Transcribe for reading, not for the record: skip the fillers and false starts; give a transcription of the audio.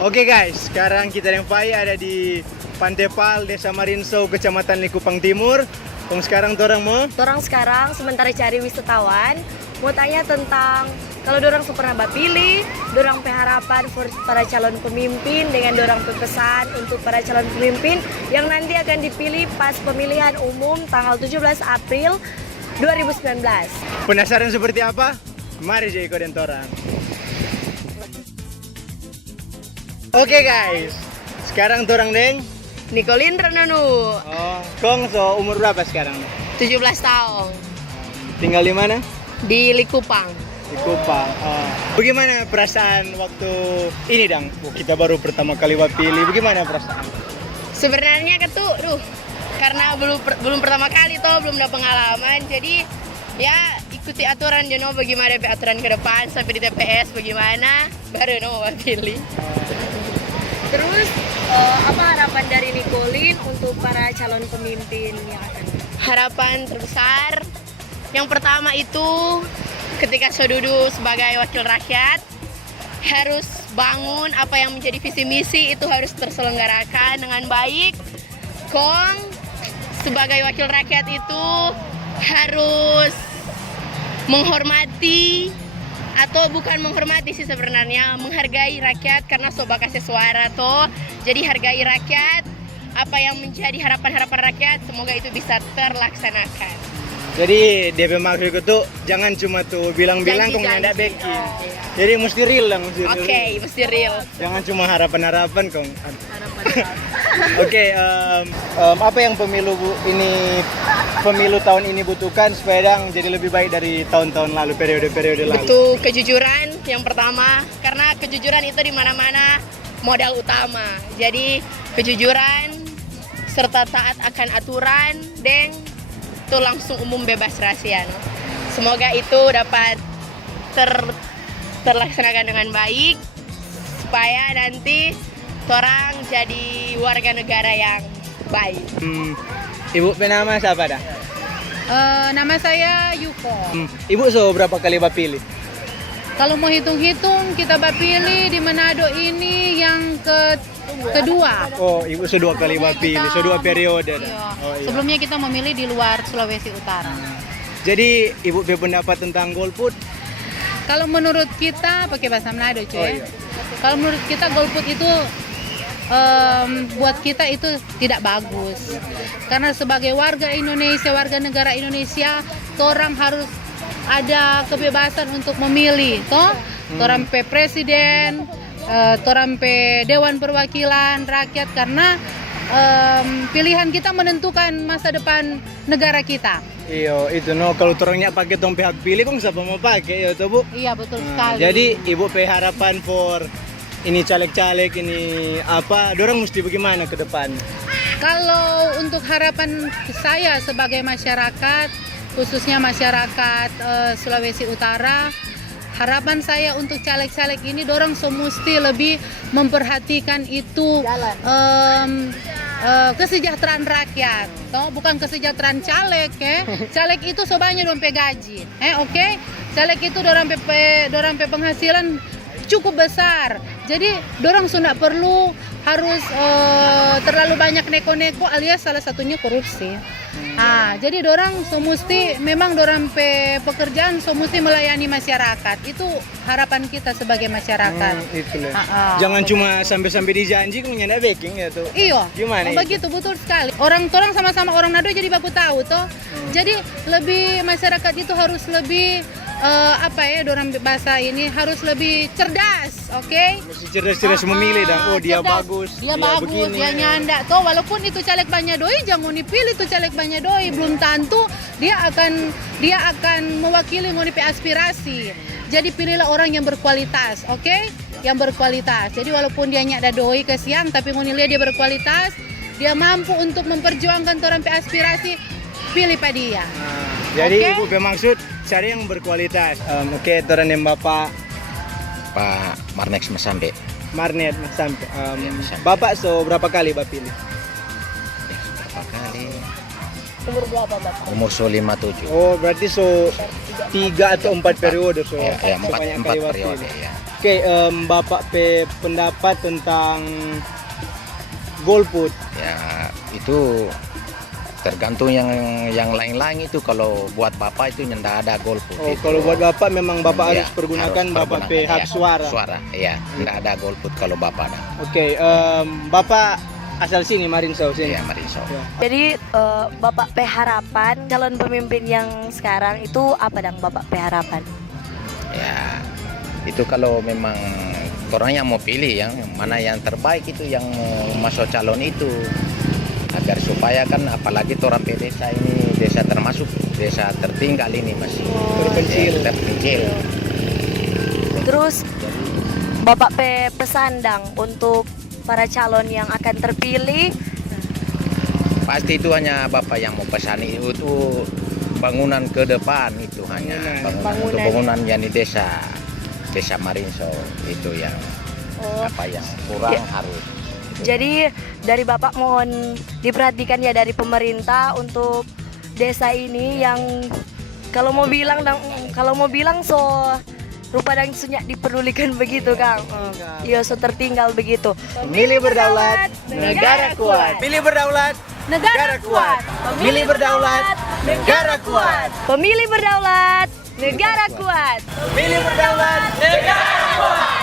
Oke guys, sekarang kita yang Pai ada di Pantepal, Desa Marinsau, Kecamatan Likupang Timur. Sekarang orang mau? Dorang sekarang sementara cari wisatawan, mau tanya tentang kalau dorang pernah bapilih, dorang harapan for para calon pemimpin dengan dorang pesan untuk para calon pemimpin yang nanti akan dipilih pas pemilihan umum tanggal 17 April 2019. Penasaran seperti apa? Mari jadi ikutin orang. Oke guys, sekarang orang deng. Nicolin Renunu, Oh, Kong so umur berapa sekarang? 17 tahun, Tinggal di mana? di Likupang. Di Kupang. Oh. Bagaimana perasaan waktu ini dang? Kita baru pertama kali pilih. Bagaimana perasaan? Sebenarnya karena belum pertama kali belum ada pengalaman, jadi ya ikuti aturan bagaimana aturan ke depan sampai di TPS bagaimana baru mau pilih. Terus apa harapan dari Nicolin untuk para calon pemimpin yang akan? Harapan terbesar yang pertama itu ketika Sodudu sebagai wakil rakyat harus bangun apa yang menjadi visi misi itu harus terselenggarakan dengan baik. Kong sebagai wakil rakyat itu harus menghormati atau bukan menghormati sih sebenarnya, menghargai rakyat karena soba kasih suara jadi hargai rakyat, apa yang menjadi harapan-harapan rakyat semoga itu bisa terlaksanakan. Jadi DP maksud itu jangan cuma bilang-bilang kok nggak beki. Iya. Jadi mesti real lah, Mesti real. Jangan cuma harapan-harapan kong. Oke, apa yang pemilu tahun ini butuhkan supaya jadi lebih baik dari tahun-tahun lalu, periode-periode lalu? Betul, kejujuran yang pertama, karena kejujuran itu di mana-mana modal utama. Jadi kejujuran serta taat akan aturan, itu langsung umum bebas rahasia. Semoga itu dapat terlaksanakan dengan baik supaya nanti orang jadi warga negara yang baik. Ibu penama siapa dah? Nama saya Yuko. Ibu berapa kali pilih? Kalau mau hitung-hitung, kita pilih di Manado ini yang kedua. Oh, ibu dua kali pilih, dua periode. Iya. Oh, iya. Sebelumnya kita memilih di luar Sulawesi Utara. Jadi ibu berpendapat tentang golput? Kalau menurut kita, pakai bahasa Manado cuy. Oh, iya. Kalau menurut kita golput itu buat kita itu tidak bagus. Karena sebagai warga Indonesia, warga negara Indonesia, orang harus ada kebebasan untuk memilih, orang pe presiden, orang pe dewan perwakilan rakyat karena pilihan kita menentukan masa depan negara kita. Iya, itu kalau orangnya pakai pihak pilih kok siapa mau pakai ya tuh Bu? Iya, betul sekali. Jadi ibu harapan for ini caleg-caleg ini dorang mesti bagaimana ke depan? Kalau untuk harapan saya sebagai masyarakat, khususnya masyarakat Sulawesi Utara, harapan saya untuk caleg-caleg ini dorang mesti lebih memperhatikan itu kesejahteraan rakyat, bukan kesejahteraan caleg, caleg itu sobanyak dompe gaji, oke? Caleg itu dorang pe penghasilan cukup besar, jadi dorang sudah perlu harus terlalu banyak neko-neko alias salah satunya korupsi. Jadi dorang memang dorang pe pekerjaan mesti melayani masyarakat. Itu harapan kita sebagai masyarakat. Itulah. Jangan cuma sampai dijanji kok nyanda baking ya tuh. Iya. Gimana? Begitu betul sekali. Orang sama-sama orang Nado jadi baku tahu Jadi lebih masyarakat itu harus lebih dorang bahasa ini harus lebih cerdas, oke? Mesti cerdas memilih dia cerdas. bagus, dia bagus, begini. dia nyanda. Walaupun itu caleg banyak doi, jangan dipilih tuh caleg banyak doi, belum tentu dia akan mewakili ngonipi aspirasi. Jadi pilihlah orang yang berkualitas, oke? Yang berkualitas. Jadi walaupun dia nyada doi ke siang, tapi ngonilia dia berkualitas, dia mampu untuk memperjuangkan orang pe aspirasi, pilih pada dia. Jadi ibu bermaksud cari yang berkualitas. Oke, orang yang Bapak Marnex Masambe. Marnet Masambe. Bapak berapa kali pilih? Berapa kali? Umur berapa Bapak? Umur 57. Oh, berarti 3 atau 4 periode Ya, 4 periode ya. Oke, Bapak P pendapat tentang golput. Ya itu tergantung yang lain-lain itu. Kalau buat Bapak itu tidak ada golput. Oh, itu. kalau buat Bapak memang Bapak Ya, harus pergunakan harus Bapak P pergunakan, hak ya, suara. Suara, ya, tidak ada golput kalau Bapak ada. Oke, Bapak asal sini Marinsau sini. Ya, Marinsau. Ya. Jadi Bapak P harapan calon pemimpin yang sekarang itu apa dong Bapak P harapan? Ya, itu kalau memang orang yang mau pilih yang mana yang terbaik itu yang masuk calon itu. Agar supaya kan apalagi orang desa ini desa termasuk desa tertinggal ini masih terpencil. Terus Bapak P pesan dong untuk para calon yang akan terpilih. Pasti itu hanya Bapak yang mau pesan itu bangunan ke depan itu hanya bangunan yang di desa Marinsau itu yang apa yang kurang harus. Jadi dari Bapak mohon diperhatikan ya dari pemerintah untuk desa ini yang kalau mau bilang so rupa dan sunyak diperdulikan begitu Kang. Iya so tertinggal begitu. Pemilih berdaulat, negara kuat. Pilih berdaulat, negara kuat. Pemilih berdaulat, negara kuat. Pemilih berdaulat, negara kuat. Pilih berdaulat, negara kuat.